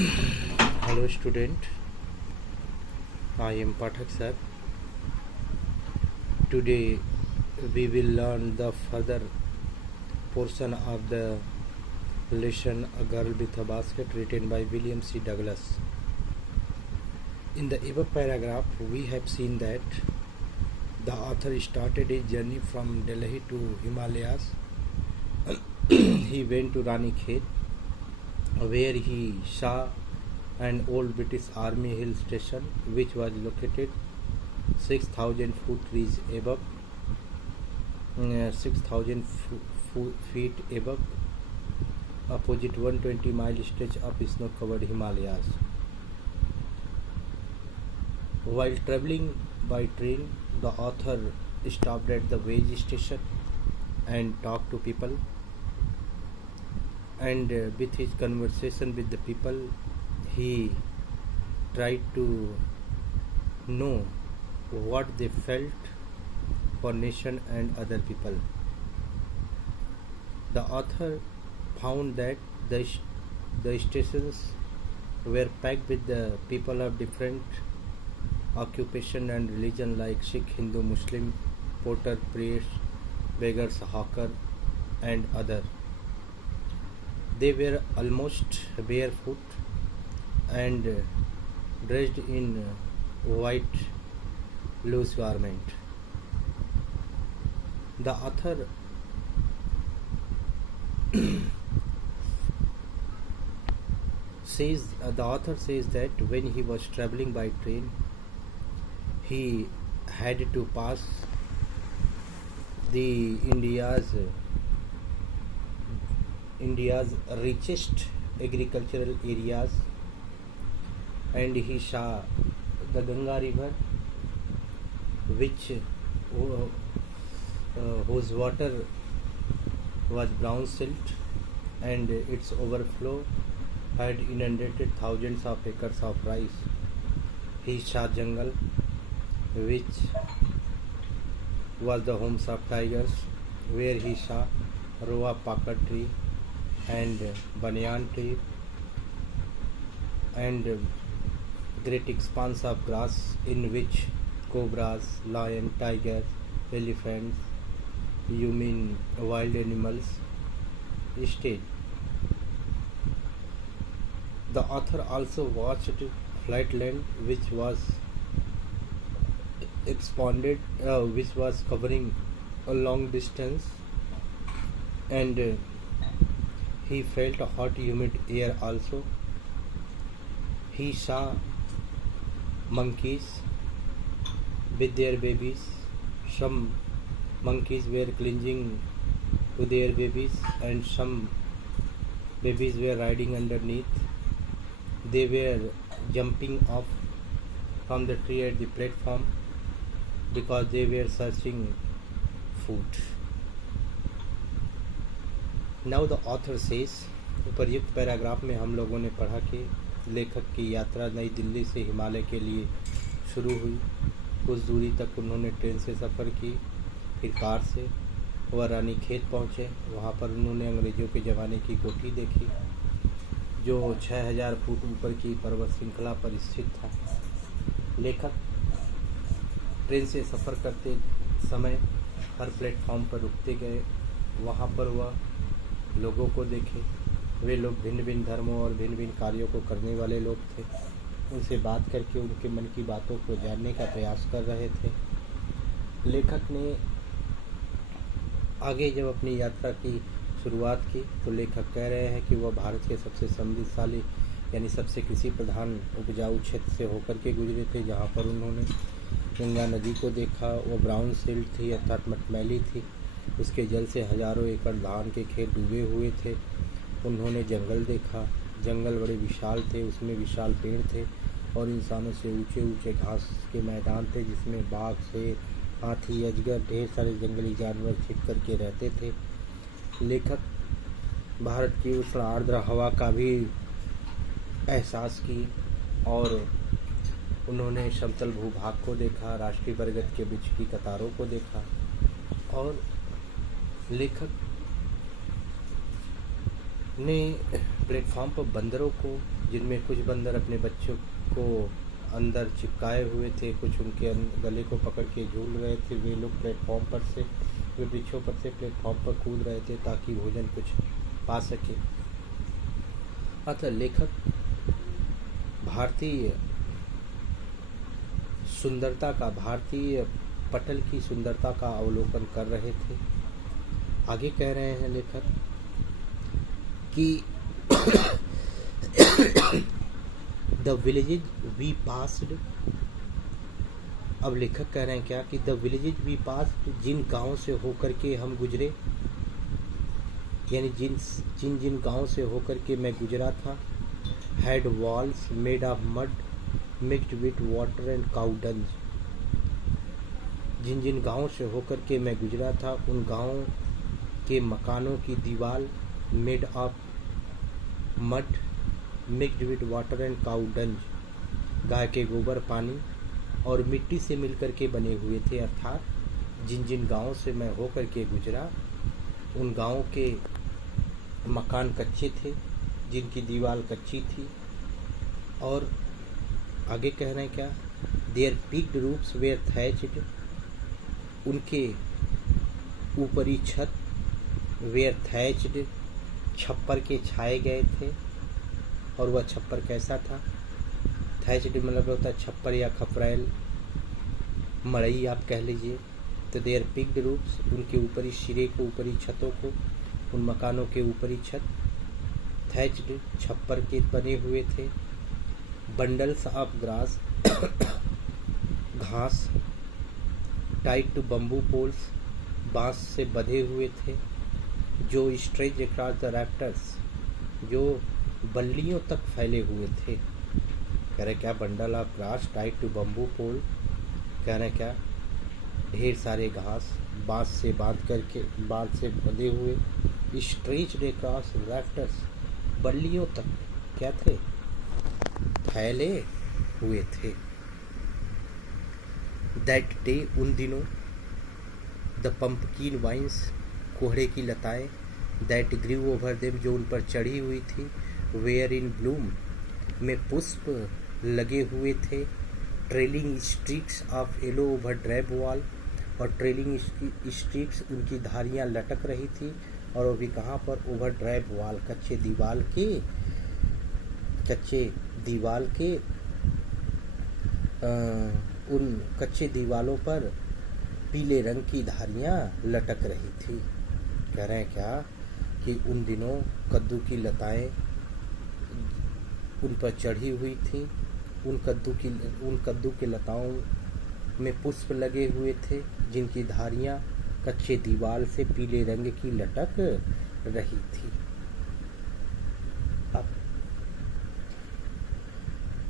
Hello student, I am Pathak sir. Today we will learn the further portion of the lesson A Girl with a Basket written by William C. Douglas. In the above paragraph we have seen that the author started his journey from Delhi to Himalayas. He went to Rani Khet where he saw an old British Army hill station which was located 6,000 feet above opposite 120-mile stretch of snow-covered Himalayas. While traveling by train, the author stopped at the wage station and talked to people, and with his conversation with the people he tried to know what they felt for nation and other people. The author found that the stations were packed with the people of different occupation and religion like Sikh, Hindu, Muslim, porter, priest, beggars, hawker and other. They were almost barefoot and dressed in white loose garment. The author says that when he was traveling by train, he had to pass the India's richest agricultural areas, and he saw the Ganga river, whose water was brown silt, and its overflow had inundated thousands of acres of rice. He saw jungle, which was the homes of tigers, where he saw roa pakar tree and banyan tree and great expanse of grass in which cobras, lion, tigers, elephants, you mean wild animals, stayed. The author also watched flatland which was which was covering a long distance, and he felt a hot humid air also. He saw monkeys with their babies. Some monkeys were clinging to their babies and some babies were riding underneath. They were jumping off from the tree at the platform because they were searching food. Now the author says, उपर्युक्त paragraph में हम लोगों ने पढ़ा कि लेखक की यात्रा नई दिल्ली से हिमालय के लिए शुरू हुई। कुछ दूरी तक उन्होंने ट्रेन से सफ़र की, फिर कार से वह रानी खेत पहुँचे। वहाँ पर उन्होंने अंग्रेज़ों के ज़माने की कोठी देखी जो 6000 फुट ऊपर की पर्वत श्रृंखला पर स्थित था। लेखक ट्रेन से सफ़र करते समय हर प्लेटफॉर्म पर रुकते गए। वहाँ पर वह लोगों को देखे। वे लोग भिन्न भिन्न धर्मों और भिन्न भिन्न कार्यों को करने वाले लोग थे। उनसे बात करके उनके मन की बातों को जानने का प्रयास कर रहे थे। लेखक ने आगे जब अपनी यात्रा की शुरुआत की तो लेखक कह रहे हैं कि वह भारत के सबसे समृद्धशाली यानी सबसे कृषि प्रधान उपजाऊ क्षेत्र से होकर के गुजरे थे, जहाँ पर उन्होंने गंगा नदी को देखा। वो ब्राउन सिल्ट थी अर्थात मटमैली थी। उसके जल से हजारों एकड़ धान के खेत डूबे हुए थे। उन्होंने जंगल देखा। जंगल बड़े विशाल थे, उसमें विशाल पेड़ थे और इंसानों से ऊंचे ऊंचे घास के मैदान थे जिसमें बाघ, शेर, हाथी, अजगर, ढेर सारे जंगली जानवर छिप कर के रहते थे। लेखक भारत की उष्ण आर्द्र हवा का भी एहसास की और उन्होंने समतल भूभाग को देखा, राष्ट्रीय बरगद के वृक्ष की कतारों को देखा। और लेखक ने प्लेटफॉर्म पर बंदरों को जिनमें कुछ बंदर अपने बच्चों को अंदर चिपकाए हुए थे, कुछ उनके गले को पकड़ के झूल रहे थे। वे लोग प्लेटफॉर्म पर से, वे वृक्षों पर से प्लेटफॉर्म पर कूद रहे थे ताकि भोजन कुछ पा सके। अतः लेखक भारतीय सुंदरता का, भारतीय पटल की सुंदरता का अवलोकन कर रहे थे। आगे कह रहे हैं लेखक कि द विलेजेज वी पास्ड। अब लेखक कह रहे हैं क्या कि द विलेजेज वी पास्ड, जिन गांवों से होकर के हम गुजरे, यानी जिन जिन गांवों से होकर के मैं गुजरा था, had walls made of mud mixed with water and cow dung. जिन जिन गांवों से होकर के मैं गुजरा था, उन गांवों के मकानों की दीवार made of mud mixed with water and cow dung, गाय के गोबर, पानी और मिट्टी से मिलकर के बने हुए थे। अर्थात जिन जिन गांवों से मैं होकर के गुजरा, उन गांवों के मकान कच्चे थे, जिनकी दीवार कच्ची थी। और आगे कह रहे हैं क्या, their peaked roofs were thatched, उनके ऊपरी छत वेयर थैच्ड, छप्पर के छाए गए थे। और वह छप्पर कैसा था? थैच्ड मतलब होता है छप्पर या खपरैल, मड़ई आप कह लीजिए। तो देयर पिक्ड रूफ्स, उनके ऊपरी सिरे को, ऊपरी छतों को, उन मकानों के ऊपरी छत थैच्ड छप्पर के बने हुए थे। बंडल्स ऑफ ग्रास घास, टाइड टू बम्बू पोल्स, बांस से बंधे हुए थे, जो स्ट्रेच अक्रॉस द रैफ्टर्स, जो बल्लियों तक फैले हुए थे। कह रहे क्या, bundle of grass tied to bamboo pole, कह रहे क्या, ढेर सारे घास बांस से बांस से बंधे हुए, स्ट्रेच अक्रॉस रैफ्टर्स, बल्लियों तक क्या थे? फैले हुए थे। दैट डे, उन दिनों, द पंपकिन वाइन्स, कोहड़े की लताएं, दैट ग्रीव ओवर देम, जो उन पर चढ़ी हुई थी, वेयर इन ब्लूम, में पुष्प लगे हुए थे, trailing streaks of yellow over drab wall, और ट्रेलिंग स्ट्रीक्स, उनकी धारियां लटक रही थी। और वो भी कहाँ पर? ओवर ड्रैब वॉल, कच्चे दीवाल के उन कच्चे दीवालों पर पीले रंग की धारियां लटक रही थी। कह रहे हैं क्या कि उन दिनों कद्दू की लताएं उन पर चढ़ी हुई थी, उन कद्दू की लताओं में पुष्प लगे हुए थे, जिनकी धारियां कच्चे दीवार से पीले रंग की लटक रही थी। अब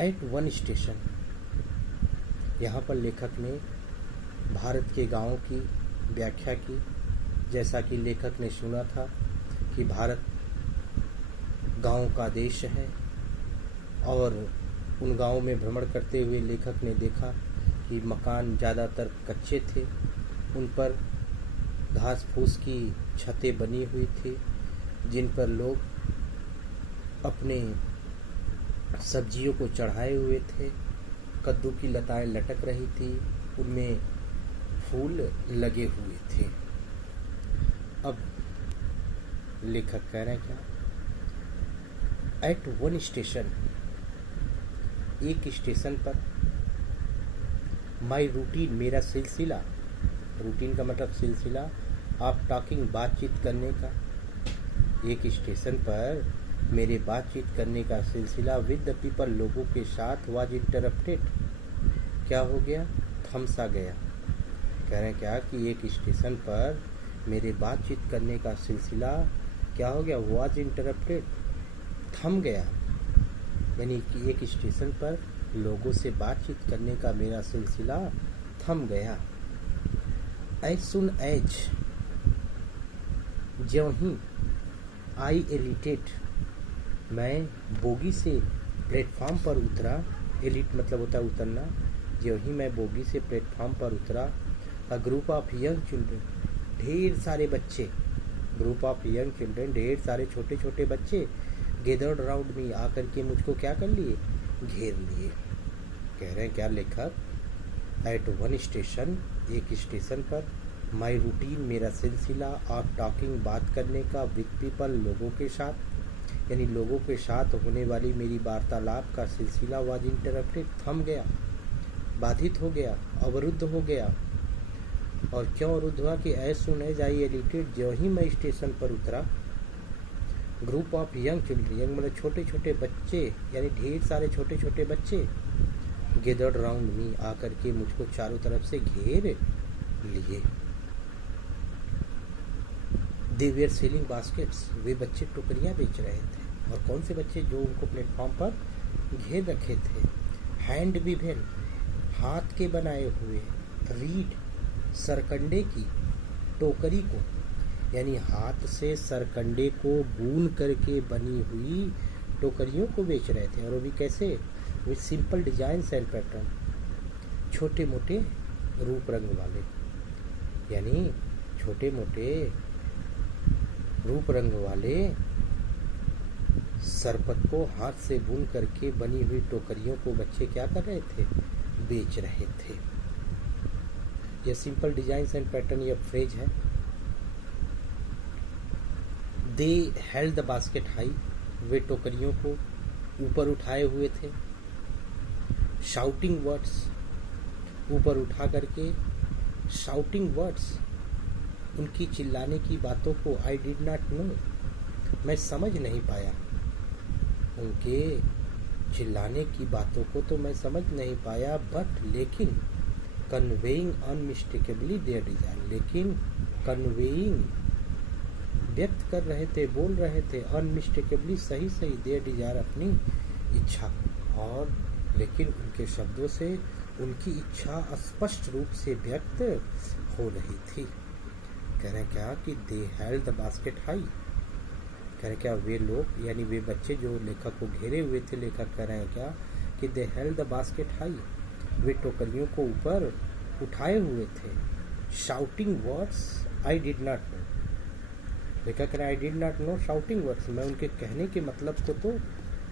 एट वन स्टेशन, यहाँ पर लेखक ने भारत के गांवों की व्याख्या की। जैसा कि लेखक ने सुना था कि भारत गांवों का देश है, और उन गांवों में भ्रमण करते हुए लेखक ने देखा कि मकान ज़्यादातर कच्चे थे, उन पर घास फूस की छतें बनी हुई थी, जिन पर लोग अपने सब्जियों को चढ़ाए हुए थे। कद्दू की लताएं लटक रही थी, उनमें फूल लगे हुए थे। अब लेखक कह रहे हैं क्या, एट वन स्टेशन, एक स्टेशन पर, माई रूटीन, मेरा सिलसिला, रूटीन का मतलब सिलसिला, आप टॉकिंग, बातचीत करने का, एक स्टेशन पर मेरे बातचीत करने का सिलसिला विद द पीपल, लोगों के साथ, वाज इंटरप्टेड, क्या हो गया? थम सा गया। कह रहे हैं क्या कि एक स्टेशन पर मेरे बातचीत करने का सिलसिला क्या हो गया? वाज इंटरप्टेड, थम गया। यानी कि एक स्टेशन पर लोगों से बातचीत करने का मेरा सिलसिला थम गया। एज सुन एज, ज्यों ही, आई एलिटेड, मैं बोगी से प्लेटफॉर्म पर उतरा। एलिट मतलब होता है उतरना। ज्यों ही मैं बोगी से प्लेटफॉर्म पर उतरा, a group of young children, ढेर सारे बच्चे, ग्रुप ऑफ यंग चिल्ड्रन, ढेर सारे छोटे छोटे बच्चे, गेदर्ड राउंड मी, आकर के मुझको क्या कर लिए, घेर लिए। कह रहे हैं क्या लेखक, एट वन स्टेशन, एक स्टेशन पर, माई रूटीन, मेरा सिलसिला, ऑफ टॉकिंग, बात करने का, विद पीपल, लोगों के साथ, यानी लोगों के साथ होने वाली मेरी वार्तालाप का सिलसिला वाज इंटरप्टेड, थम गया, बाधित हो गया, अवरुद्ध हो गया। और क्यों अवरुद्ध हुआ कि एज सुन एज आई एलिटेड, जो ही मैं स्टेशन पर उतरा, group of young children, young मतलब छोटे छोटे बच्चे, यानी ढेर सारे छोटे छोटे बच्चे, गेदर्ड राउंड मी, आकर के मुझको चारों तरफ से घेर लिए। दे वेयर सेलिंग बास्केट्स, वे बच्चे टोकरियां बेच रहे थे। और कौन से बच्चे, जो उनको प्लेटफॉर्म पर घेर रखे थे। हैंड विभेन, हाथ के बनाए हुए, रीड, सरकंडे की, टोकरी को, यानी हाथ से सरकंडे को बुन करके बनी हुई टोकरियों को बेच रहे थे। और वो भी कैसे, with simple design and pattern, छोटे मोटे रूप रंग वाले, यानी छोटे मोटे रूप रंग वाले सरपत को हाथ से बुन करके बनी हुई टोकरियों को बच्चे क्या कर रहे थे, बेच रहे थे। यह सिंपल डिजाइन एंड पैटर्न यह फ्रेज है। They held the basket high, वे टोकरियों को ऊपर उठाए हुए थे। शाउटिंग वर्ड्स, ऊपर उठा करके शाउटिंग वर्ड्स, उनकी चिल्लाने की बातों को, आई डिड नॉट नो, मैं समझ नहीं पाया, उनके चिल्लाने की बातों को तो मैं समझ नहीं पाया, बट लेकिन कन्वेइंग अनमिस्टेकेबली देयर डिजायर, लेकिन कन्वेइंग व्यक्त कर रहे थे, बोल रहे थे, अनमिस्टेकेबली सही सही, देयर डिजायर अपनी इच्छा, और लेकिन उनके शब्दों से उनकी इच्छा स्पष्ट रूप से व्यक्त हो रही थी। कह रहे हैं क्या कि they held the basket high, कह रहे क्या वे लोग, यानी वे बच्चे जो लेखक को घेरे हुए थे, लेखक कह रहे हैं क्या कि they held the basket high, वे टोकरियों को ऊपर उठाए हुए थे। Shouting words I did not know, लेखक कह रहे I did not know shouting words, मैं उनके कहने के मतलब को तो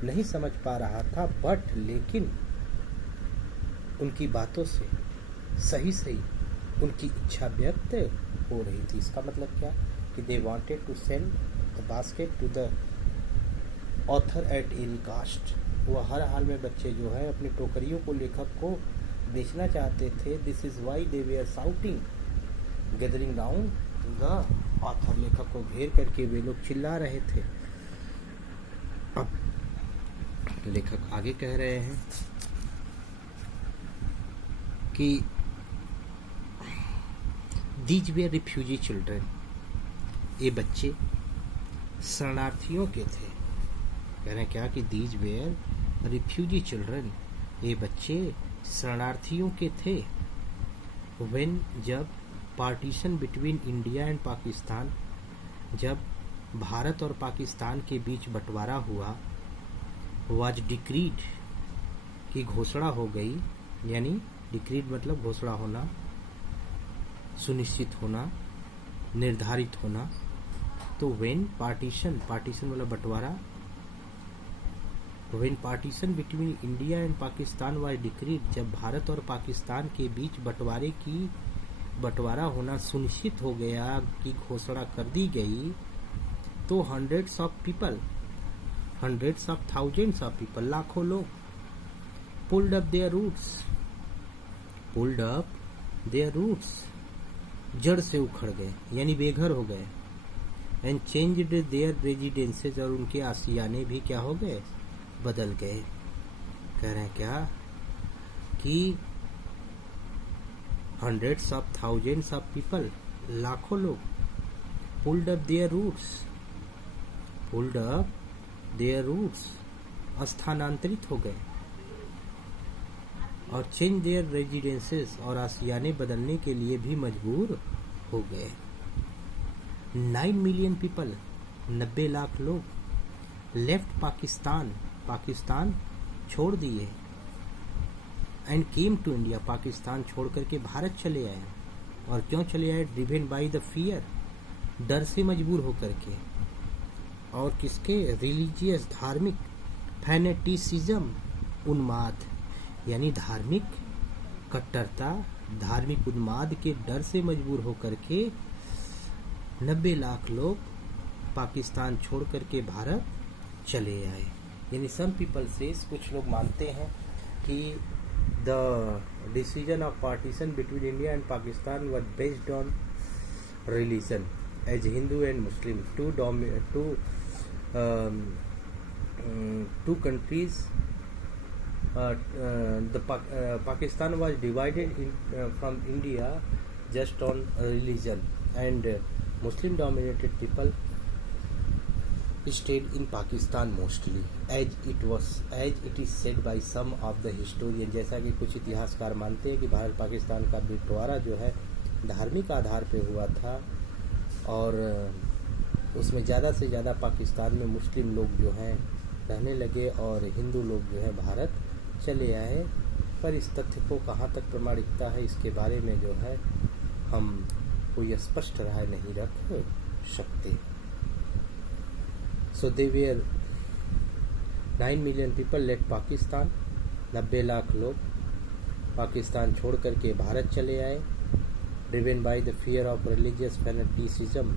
नहीं समझ पा रहा था, बट लेकिन उनकी बातों से सही सही उनकी इच्छा व्यक्त हो रही थी। इसका मतलब क्या कि they wanted to send the basket to the author at any cost, वो हर हाल में बच्चे जो है अपनी टोकरियों को लेखक को बेचना चाहते थे। This is why they were shouting gathering round the author, लेखक को घेर करके वे लोग चिल्ला रहे थे। अब लेखक आगे कह रहे हैं कि दीज वेयर रिफ्यूजी चिल्ड्रन, ये बच्चे शरणार्थियों के थे। कह रहे हैं क्या कि दीज वेयर रिफ्यूजी चिल्ड्रन, ये बच्चे शरणार्थियों के थे। व्हेन, जब partition between India and Pakistan, जब भारत और पाकिस्तान के बीच बंटवारा हुआ, वाज डिक्रीड, की घोषणा हो गई, यानी डिक्रीड मतलब घोषणा होना, सुनिश्चित होना, निर्धारित होना। तो व्हेन पार्टीशन, पार्टीशन मतलब बंटवारा, when partition between India and Pakistan was decreed, जब भारत और पाकिस्तान के बीच बंटवारा होना सुनिश्चित हो गया, की घोषणा कर दी गई, तो hundreds of people, hundreds of thousands of people, लाखों लोग, pulled up their roots, pulled up their roots, जड़ से उखड़ गए, यानी बेघर हो गए। एंड चेंज्ड देयर रेजिडेंसेज, और उनके आशियाने भी क्या हो गए, बदल गए। कह रहे हैं क्या कि hundreds of thousands of people, लाखों लोग, pulled up their roots, pulled up their roots, स्थानांतरित हो गए, और चेंज देयर रेजिडेंसेस, और आशियाने बदलने के लिए भी मजबूर हो गए। 9 मिलियन पीपल, 90 लाख लोग, लेफ्ट पाकिस्तान, पाकिस्तान छोड़ दिए, and came to India, Pakistan छोड़ करके भारत चले आए। और क्यों चले आए, ड्रिवन बाय द फियर, डर से मजबूर होकर के, और किसके, रिलीजियस धार्मिक, फैनेटिसिज्म उन्माद यानी धार्मिक कट्टरता, धार्मिक उन्माद के डर से मजबूर होकर के 90 लाख लोग पाकिस्तान छोड़ करके भारत चले आए। यानी सम पीपल सेज, कुछ लोग मानते हैं कि the decision of partition between India and Pakistan was based on religion as Hindu and Muslim, two countries. Pakistan was divided from India just on religion, and Muslim dominated people stayed in Pakistan mostly, as it is said by some of the historian। जैसा कि कुछ इतिहासकार मानते हैं कि भारत पाकिस्तान का बंटवारा जो है धार्मिक आधार पे हुआ था, और उसमें ज़्यादा से ज़्यादा पाकिस्तान में मुस्लिम लोग जो हैं रहने लगे और हिंदू लोग जो है भारत चले आए। पर इस तथ्य को कहाँ तक प्रमाणिकता है, इसके बारे में जो है हम कोई स्पष्ट राय नहीं रख सकते। So they were 9 million people left Pakistan, 90 lakh लोग पाकिस्तान छोड़ करके भारत चले आए। Driven by the fear of religious fanaticism,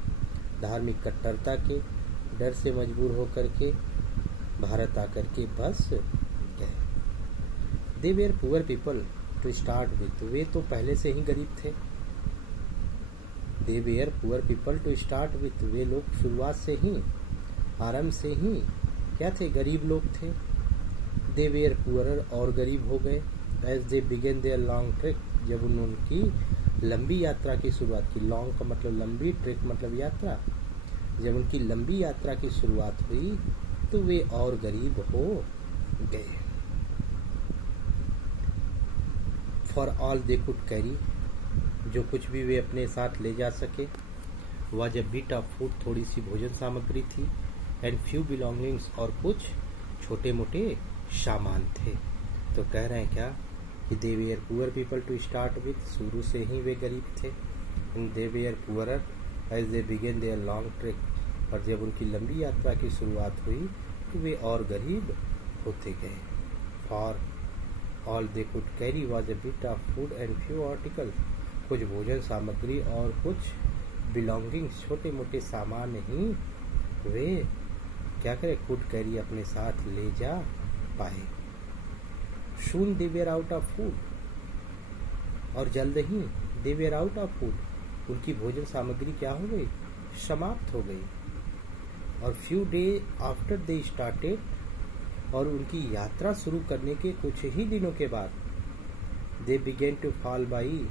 धार्मिक कट्टरता के डर से मजबूर होकर के भारत आकर के बस गए। They were poor people to start with, वे तो पहले से ही गरीब थे। They were poor people to start with, वे लोग शुरुआत से ही, आरंभ से ही क्या थे, गरीब लोग थे। दे वेयर पुअरर, और गरीब हो गए। As they began their long trek, जब उनकी लंबी यात्रा की शुरुआत की। लॉन्ग का मतलब लंबी, ट्रिक मतलब यात्रा। जब उनकी लंबी यात्रा की शुरुआत हुई तो वे और गरीब हो गए। For all they could carry, जो कुछ भी वे अपने साथ ले जा सके। Was a bit of food, थोड़ी सी भोजन सामग्री थी। एंड फ्यू बिलोंगिंग्स, और कुछ छोटे मोटे सामान थे। तो कह रहे हैं क्या कि they were poor people to start with, शुरू से ही वे गरीब थे। And they were poorer as they began their long trek, और जब उनकी लंबी यात्रा की शुरुआत हुई तो वे और गरीब होते गए। For all they could carry was a bit of food and few article, कुछ भोजन सामग्री और कुछ बिलोंगिंग्स, छोटे मोटे सामान ही वे क्या करें, कुड कैरी, अपने साथ ले जा पाए। सून दे वेयर आउट ऑफ फूड, और जल्द ही दे वेयर आउट ऑफ फूड, उनकी भोजन सामग्री क्या हो गई, समाप्त हो गई। और few day after they started, और उनकी यात्रा शुरू करने के कुछ ही दिनों के बाद they began to fall by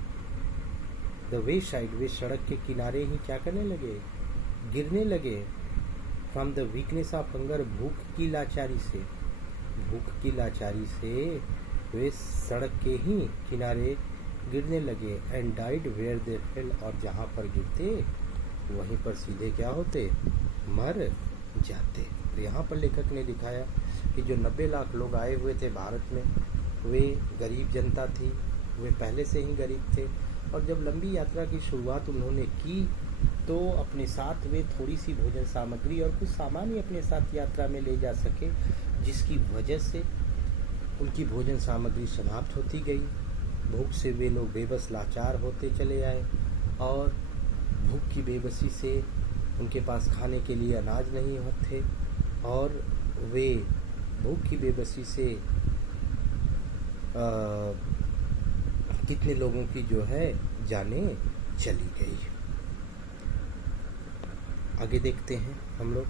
the wayside, वे सड़क के किनारे ही क्या करने लगे, गिरने लगे। From the weakness of hunger, भूख की लाचारी से, भूख की लाचारी से वे सड़क के ही किनारे गिरने लगे। And died where they fell, और जहाँ पर गिरते वहीं पर सीधे क्या होते, मर जाते। तो यहाँ पर लेखक ने दिखाया कि जो 90 लाख लोग आए हुए थे भारत में, वे गरीब जनता थी, वे पहले से ही गरीब थे। और जब लंबी यात्रा की शुरुआत उन्होंने की तो अपने साथ वे थोड़ी सी भोजन सामग्री और कुछ सामान ही अपने साथ यात्रा में ले जा सके, जिसकी वजह से उनकी भोजन सामग्री समाप्त होती गई। भूख से वे लोग बेबस लाचार होते चले आए, और भूख की बेबसी से उनके पास खाने के लिए अनाज नहीं होते, और वे भूख की बेबसी से कितने लोगों की जो है जानें चली गई। आगे देखते हैं हम लोग।